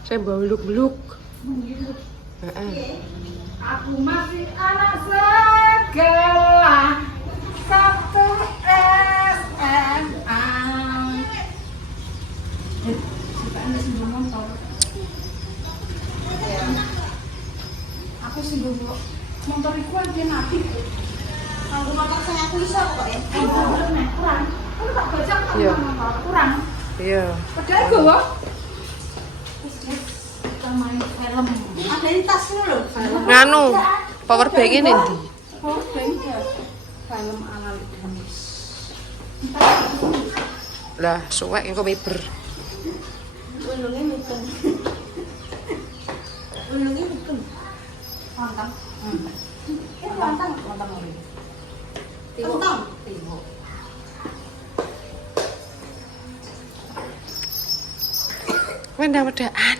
Saya beluk-beluk. Aku masih anak sekolah satu SMA. Suka anda sih belum nonton. Aku sih dulu motor itu aja nanti. Kalau motor saya aku bisa kok ya. Kurang. Kamu tak baca kan kurang. Iya. Padahal gue. Kita main film. Ada di tasnya loh. Nganu, power bank ini ndi? Power bank ya. Film analitis. Lah, suwek engko miber. Ulungnya mikun. Ulungnya mikun. Lontong. Lontong. Lontong ori. Lontong. Tiwo. Wedang-wedaan.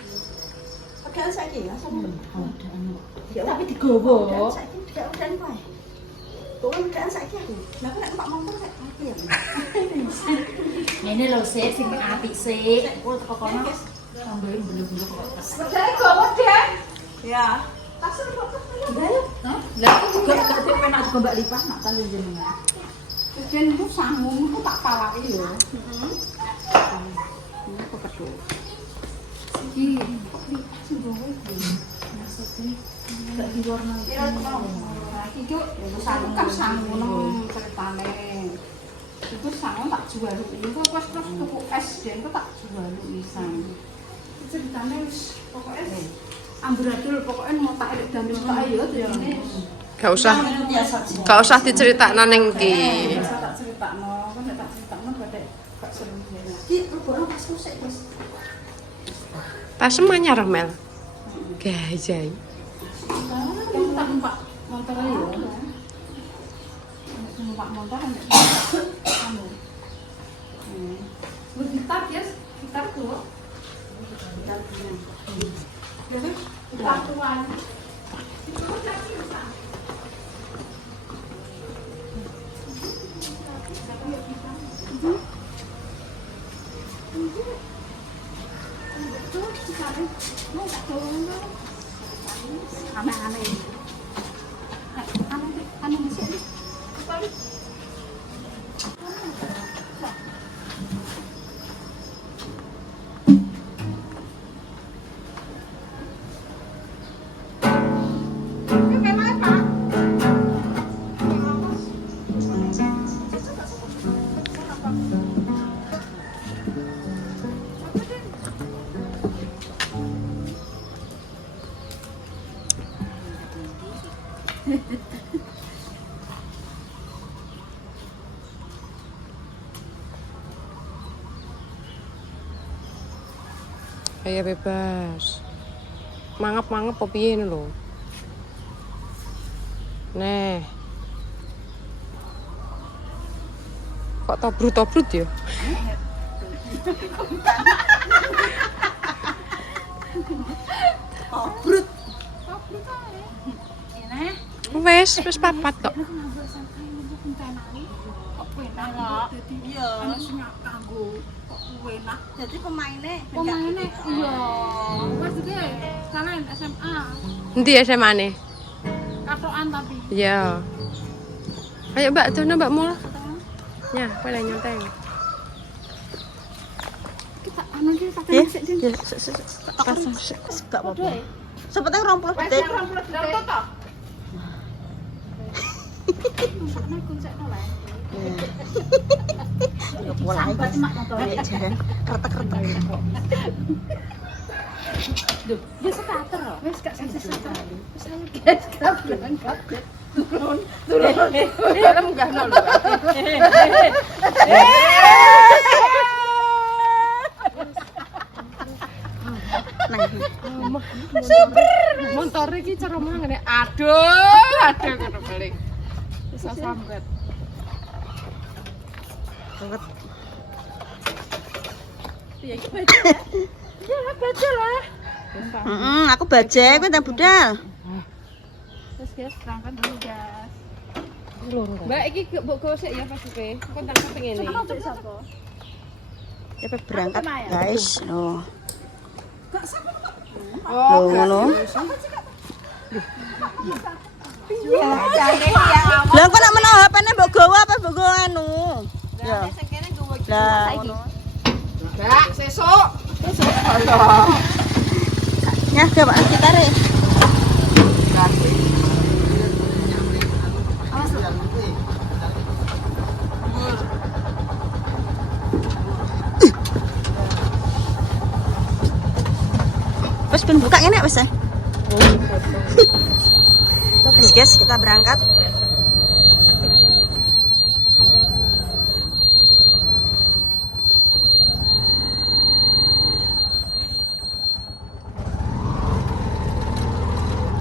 Padahal saiki ya sama. Ya tapi digowo. Saiki tidak udan wae. Kok udan saiki aku. Lah kok nek Pak motor nek mati ya. Ini lho sik sing apik sik. Kok kono sambil belum-belum kok. Padahal gowo deh. Ya. Tasur kok kepiye? Lah aku juga gak sing penak juga Mbak Lipah nak kan jenengan. Jen itu sanggung itu tak palaki ya. Ini kekedul. Iki kok sing gowo iki. Maksudnya Gak diwarna iki. iki cuk sanggung kan sanggung ceritane. Itu sanggung tak jual itu pas tuku es den tak jual pisan. Ceritane wis pokoke amburadul pokoknya mau tak elek dan tak ayo dene. Gak usah diceritakno ning iki. Bisa tak critakno, kan nek tak critakno badhe gak seru dene. Ki rupane pas musik wis. Tasem anyar Mel. Gajai. Tak numpak motor ayo. Numpak motor kan anu. Lu gitar ya, gitar tuh. Gitar punya. Jadi, waktuan. Itu kan bisa. Aneh-aneh. Aneh di sini. Kayak bebas. Mangap-mangap apa piye lho. Neh. Kok tobrut-tobrut ya? Tobrut. Wis papat kok. Iya. Jadi pemainnya iya maksudnya kalian SMA Endi SMA-ne? katokan tapi Iya. Ayo Mbak, dono Mbak mul. Ya, boleh nyonteng. kita anu iki tak Ya, sik din gak apa-apa. Sebetulnya 20 detik. sakne kuncekno lah Ya mulai Mas. Nek jaran kretek-kretek. wis starter wis gak sisa wis ayo guys kita berangkat Turun enggak nol. Super. Motor iki cara ngene. Aduh ngono balik. Bisa sambet. Banget. ya iki baca ya baca lah Aku bajai kowe ndang budal. terus guys berangkat dulu guys Mbak iki mbok gosek ya Facebooke. Kok tangkap ngene. Cepet berangkat guys. Oh. Oh, Ngono. Lah kok nak menawa HP-ne mbok gawa apa mbok gawa anu? Ya. Lah ngono. Mbak, sesuk. Ya, coba kita re. Wes ben buka ngene wes. Wes guys, kita berangkat.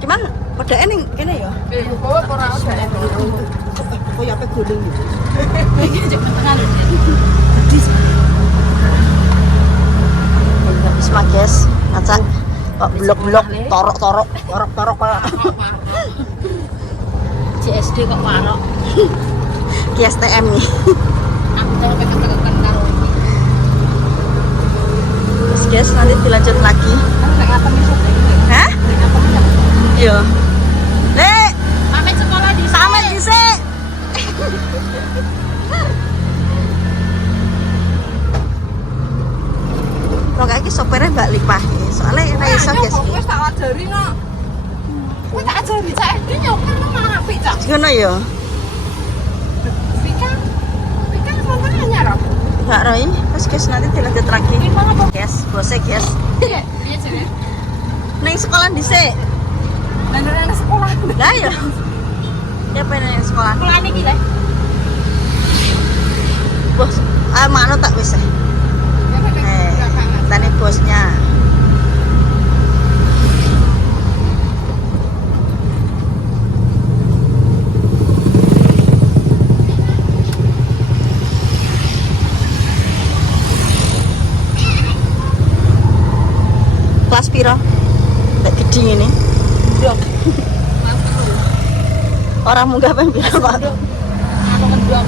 Cuman pedake ning kene ya. Kok ora ada. Oh ya pe guling gitu. Bisma guys, ngacak kok blok-blok, torok-torok, torok-torok kayak CSD kok warok. di STM nih. Aku kalau pengen karo iki. Terus guys, nanti dilanjut lagi. Hah? Iya. Lek, Pamit sekolah di sampe dhisik. Kok iki sopirnya Mbak Lipah. Soalnya ora iso guys. Wis tak ajari no. Kowe tak ajari cek SD nyopir malah apik cak. Ngono ya. Pika sebentar anyar apa? Mbak Roy, terus guys nanti dilanjut lagi. Guys, bose guys. Iya, iya cek. Neng sekolah dhisik. Nang sekolah. Lah ya. Ya pengen nang sekolah. sekolah iki le. Bos, mana tak bisa. Tani bosnya. Kelas piro? Lek gede ini. Orang munggah ping piro, Pak? Anu ngendok.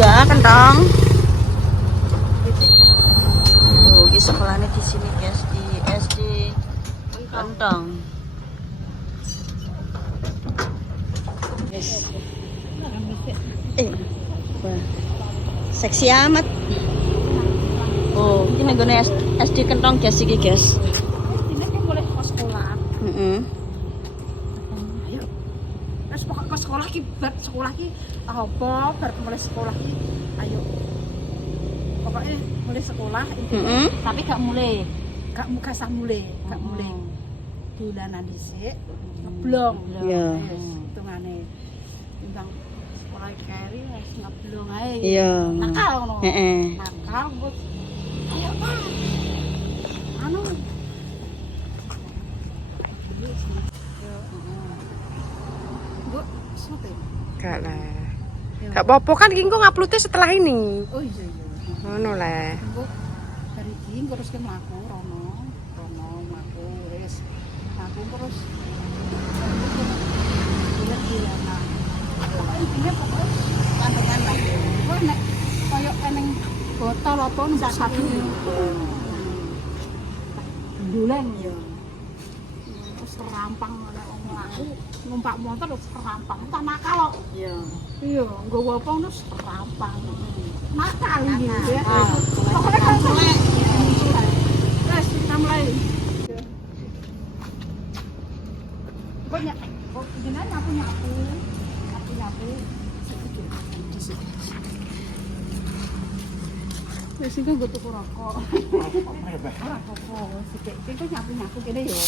Ya, kentang. Oh, ini sekolahnya di sini, guys, di SD Kentang. Yes. Wah. Seksi amat. Oh, ini nggone SD Kentang guys iki, guys. Ini kan boleh ke sekolah. Heeh. Ayo. Terus pokok ke sekolah ki bar sekolah ki apa bar mulai sekolah ki ayo. Pokoknya mulai sekolah itu Heeh. Tapi gak mulai. gak muka sah mulai, gak mulai. Dolanan dhisik ngeblong. Iya. Wis hitungane. Timbang sekolah keri wis ngeblong ae. Iya. Nakal ngono. Heeh. Nakal terus ayo Pak. Anu Bu, sote. Gak lah. Gak apa-apa kan iki engko ngupload setelah ini. Oh iya iya. Ngono lah. Bu, dari iki terus ke mlaku rono mlaku wis. Mlaku terus gila-gilanan. Intinya pokoknya kandangan lah. Kok nek koyo eneng botol apa numpak satu. Dulen ya. Terus rampang nek wong mlaku numpak motor terus rampang. Tak nakal kok. Iya. Iya, nggawa apa terus rampang. Nakal ini ya. Pokoknya kan mulai. Wes, kita mulai. Banyak. Oh, jenengan nyapu. Wes iki nggo tuku rokok. Ora apa-apa, sithik. Iki nyapu kene yo.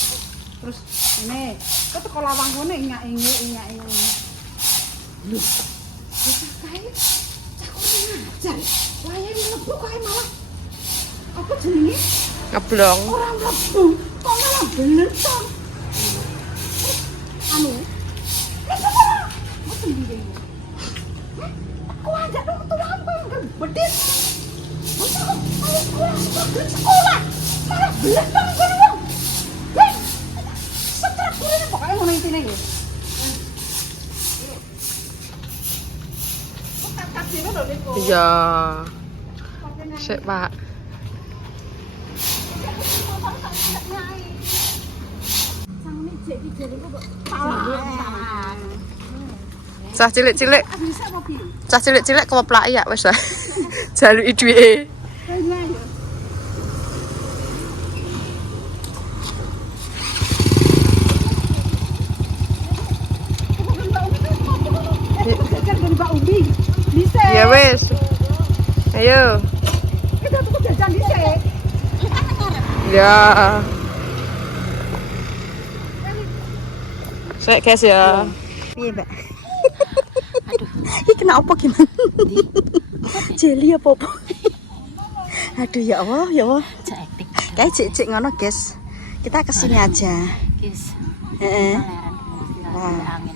Terus ini, kok teko lawang kene inyak-inyak. Loh. Wis kae cak ora ngajar. Layan mlebu kae malah apa jenenge? Ngeblong. Ora mlebu. Kok malah bener to. Anu. Apa sendiri? Kok aja dong tuh apa yang bedit? Masa Sekolah. Malah belas bang kono wong. Wes. Setrap kurene pokoke ngono intine nggih. Iya. Sik, Pak. Cah cilik-cilik. Cah cilik-cilik keplak ya wis lah. Jaluki duwike. Ya wis. Ayo. Ya. Sik guys ya. Piye, Mbak? Aduh, ini kena apa gimana? Jeli apa? Aduh ya Allah, ya Allah. Cek aktif. Kayak cek ngono, guys. Kita kesini aja. Guys. Heeh. Wah. Angin.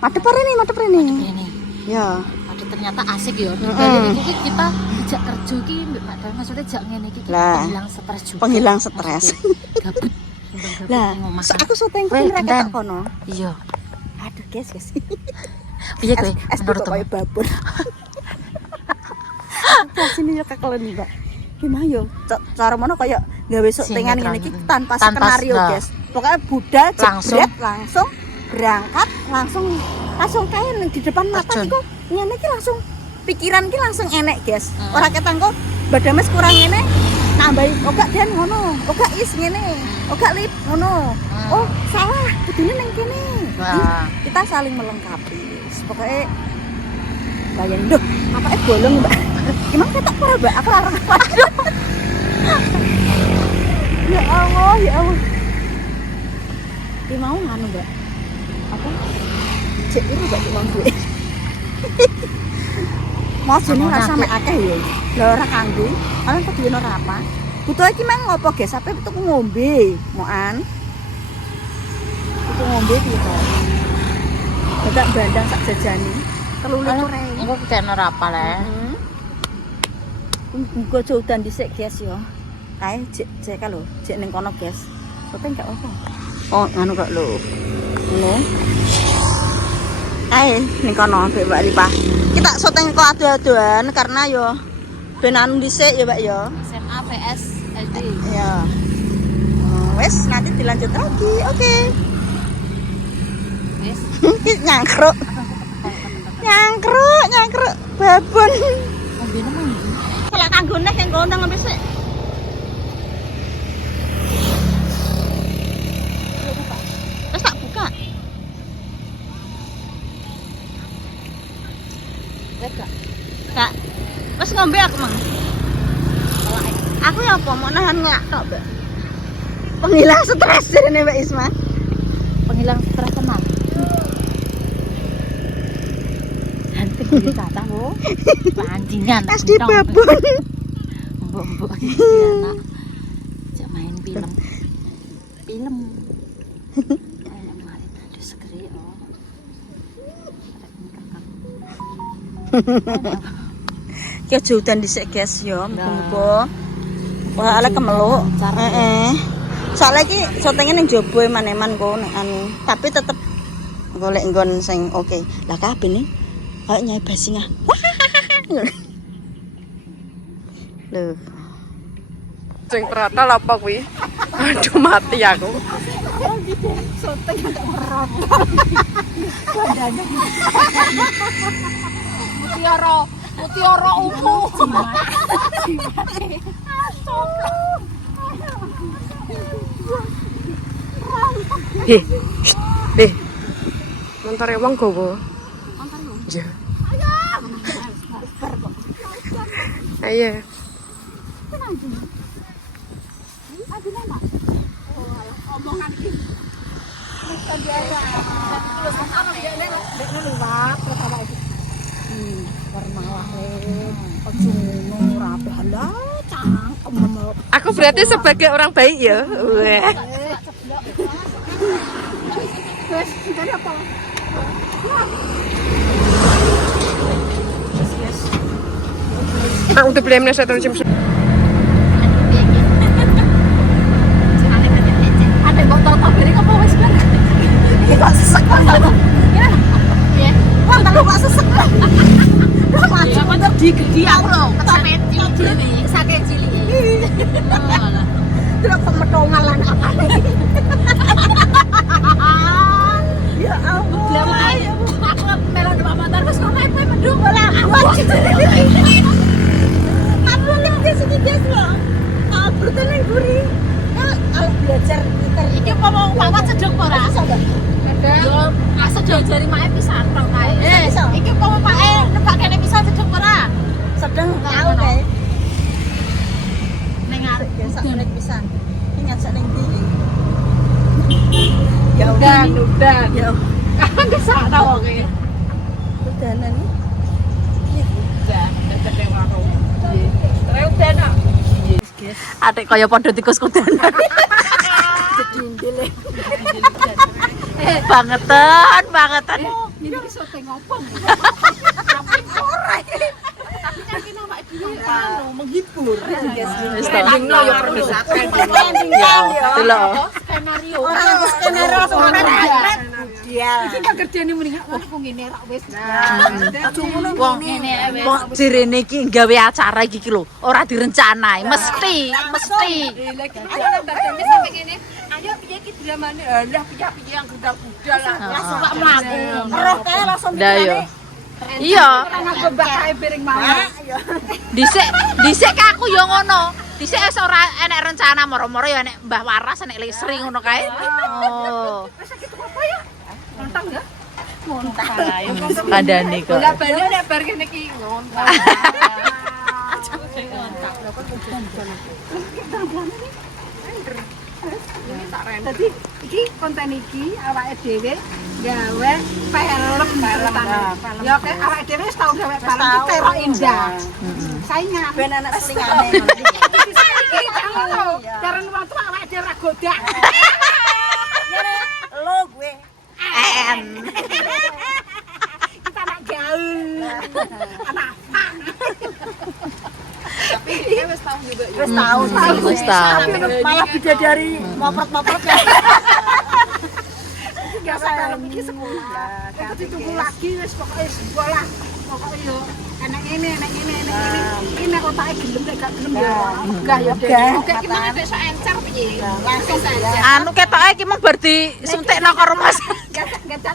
Madep rene, madep rene. Ini. Ya. Aduh ternyata asik ya. Dari itu kita dijak kerja iki Mbak Padahal maksudnya jak ngene iki Lah. penghilang stres juga. Penghilang stres. Gabut. Lah, aku syuting mereka tak kono. Iya. Aduh, guys. Piye kowe Es menurutmu? kayak babon. Sini ya kakelen Mbak. Gimana yo? Cara mana kayak gawe syutingan ngene iki tanpa skenario, guys. Pokoknya budal jebret langsung berangkat langsung kayak di depan mata iku ngene iki langsung pikiran ki langsung enek, guys. Ora ketangko badames kurang ngene nambahi ogak den ngono, ogak is ngene, ogak lip ngono. Oh, salah, kudune ning kene. Kita saling melengkapi. Pokoknya bayangin, duh, apake bolong, Mbak. Gimana ketok ora, Mbak? Aku ora aduh. Ya Allah, ya Allah. Ki mau nganu, Mbak. Apa? Cek ini Mbak uang duit. Mau jeneng ora sampe akeh ya. Lah ora kanggo. Ana kok duwe ora apa. Butuh iki mang ngopo, guys? Sampe tuku ngombe, moan. Tuku ngombe piye to? Dadak bandang sak jajane. 3.000. Engko kene ora apa le. Muga aja udan dhisik, guys ya. Kae jek lho, jek ning kono, guys. Sote enggak apa. Oh, nganu kok lho. Ngono. Kae ning kono Mbak Lipa. Kita syuting kok adu-aduan karena yo ben anu dhisik ya, Mbak ya. SMA PS SD. Ya. Wes nanti dilanjut lagi. Oke. Wes. Nyangkruk. Nyangkruk babon. Ngombene mang. Kalau kanggone kang kono ngombe sik. Terus tak buka. Kak. Wes ngombe aku mang. Aku ya apa mau nahan ngelak tok, Mbak. Penghilang stres jarene Mbak Isma. Penghilang stres tenang. Hantu wisata lo. Pancingan. SD babon. Mbok-mbok iki anak. Jak main film. Film. Ayo mari aduh segeri oh. Ki aja udan dhisik, guys ya. Muga-muga wah ala kemeluk. Heeh. Soale iki syutinge ning jaba eman-eman kok nek anu, tapi tetep golek nggon sing oke. Lah kabeh ne kayak Nyai Basingah. Lho. Sing teratal apa kuwi? Aduh mati aku. Mutiara ungu. Montore wong gowo. Iya. Ayo. Aku berarti sebagai orang baik ya. Wah. Mak udah beli amnesia terus jam Ada botol tabiri apa wis kan? Kok sesek banget. Ya. Wah, kalau Pak sesek. Ya kok digedi aku lho, sampe cilik, saking cilik. Terus pemetongan lan apa nih? Ya ampun. Lah wae aku melu numpak motor wis kok kowe mendung Bola awak. Aku ning ke sini guys loh. Aku tenan guri. Kalau belajar nyetir iki apa mau pawat sedeng apa ora? Yo, asa jajari mae pisan tok kae. Iki apa mau mae numpak kene pisan sedeng ora? sedang tahu kae. Ning arep Biasa naik pisan. Ini ngajak ning ndi? Ya udan. Ya Enggak salah tau oke. udanan nih. atik kaya padha tikus kudanan. Jedindil. Bangetan. Ini iso ngopo. Menghibur. Wis to. Endingno yo perdesakan. Delok. Skenario. Orang aku skenario sebenarnya. Dia. Iki pekerjaane mending aku ngene ra wis. Wong ngene wong jirene iki gawe acara iki lho, ora direncanai, mesti. Ayo piye iki dramane? Lah piye yang gudal-gudal lah. Langsung gak mlaku. Roh kae langsung Lah yo. Iya, Aku bakal piring mau. dhisik aku yo ngono. Dhisik wis ora enek rencana moro-moro yo enek Mbah Waras, enek Lisri ngono kae. Oh. Wis iki apa ya? Montang ya? Kandhane kok. Enggak bali nek bar kene iki ngontak. Dadi iki konten iki awake dhewe gawe film. Ya oke awake dhewe wis tau gawe film iki Tero Indah. Saingan. ben anak selingane. Iki kamu karena waktu awake dhewe ra godak. Lo gue. Kita nak gaul. Anak Tapi dia wis tahu juga ya. Wis tahu Wis tahu. Malah bidadari mopret-mopret ya. gak film iki sekolah. Aku ditunggu lagi wis pokoke sekolah. Pokoke yo enek ngene. Iki nek otake gelem nek gak gelem ya. Enggak ya. Oke, iki mana besok encer piye? Langsung ya. Anu ketoke iki mung bar disuntikno karo Mas. Gak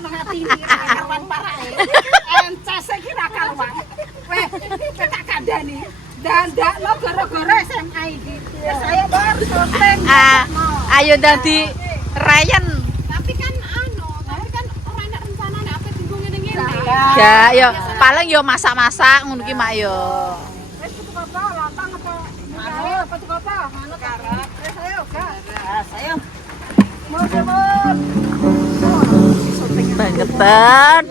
nang ati iki karuan parae. Ences iki ra karuan. Weh, tak kandhani. Dandakno gara-gara SMA iki. Wis ayo bar syuting. Ayo dadi Ryan. Tapi kan ora enak rencana nek apa tunggu ngene-ngene. Ya, yo paling yo masak-masak ngono ki mak yo. Wis tuku apa? Lontong apa? Anu apa tuku apa? Anu karep. Wis ayo, gak. Saya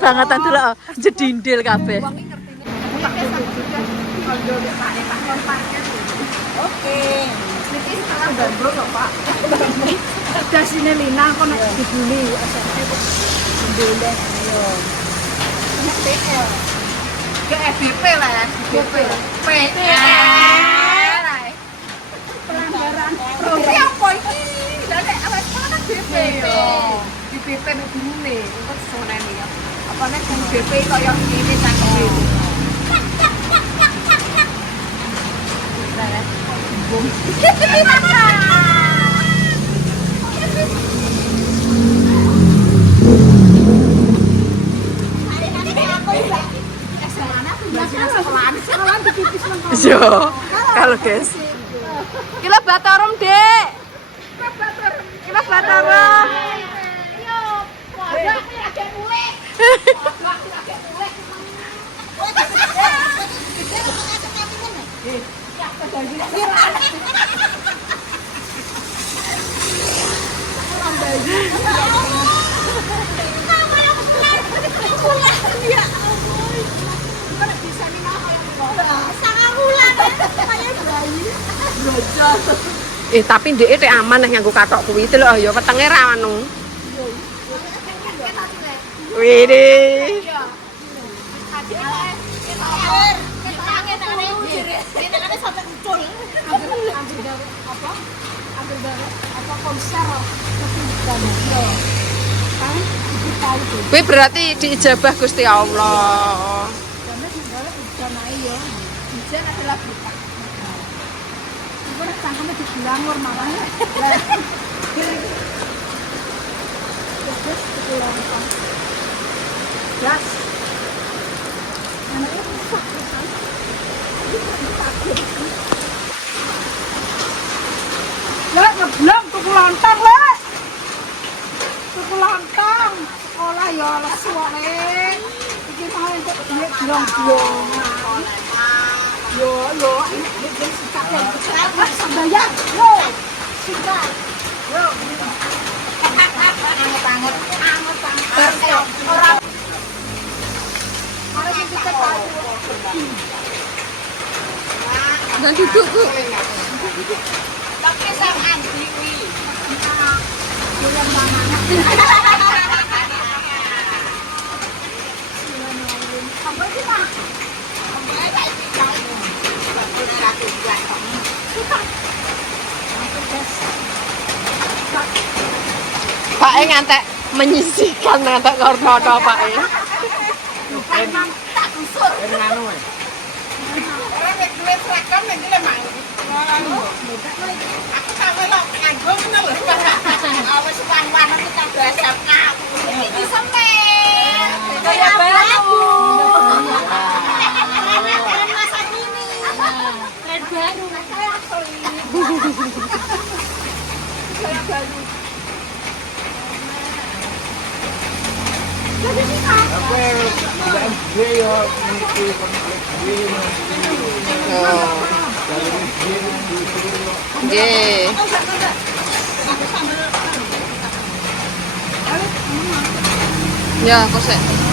Bangetan delok jedindil kabeh. oke. Ada sini Lina, aku nek dibuli SMP kok ndoleh ayo. Nek PL. Ke FBP lah, FBP. Pelanggaran Tapi apa iki? Lah nek awake kan BP yo. Di BP nek gurune, kok sonene ya. Apa nek guru BP koyo ngene cangkeme. Yo, kalau guys. Kilo Batorong, Dek. Kilo Batorong. Tapi ndek tek aman nek nganggo kathok kuwi itu lho ya wetenge ra anu. Widih. Ini kan sampai ucul. Ambil dari apa konser ketika yo kan kita itu Kuwi berarti diijabah Gusti Allah. karena sebenarnya hujan ayo Hujan adalah berkah. itu cangkemnya dibilangur makanya terus dibilangur gas anaknya rusak Lek ngeblong tuku lontong lek. Tuku lontong. Sekolah ya lesu lek. Iki mau entuk duit blong-blongan. Yo iki sikap yang besar sembayang. Yo. Sikap. Yo. Anget-anget. Ora. Mari kita pacu. Dan duduk, Bu. Tapi sama Andi kuwi. Pak ngantek menyisihkan ngantek korno Pak. Tak usur. Ora nek duwe seragam nek iki lemah. Aku tak melok nganggo ngono lho. Awes wan-wanan kita dasar aku. Iki semen. Kaya baru. Masa ini. Tren baru. Kayak asli. Kayak baru. Nggih. Ya, kok sik.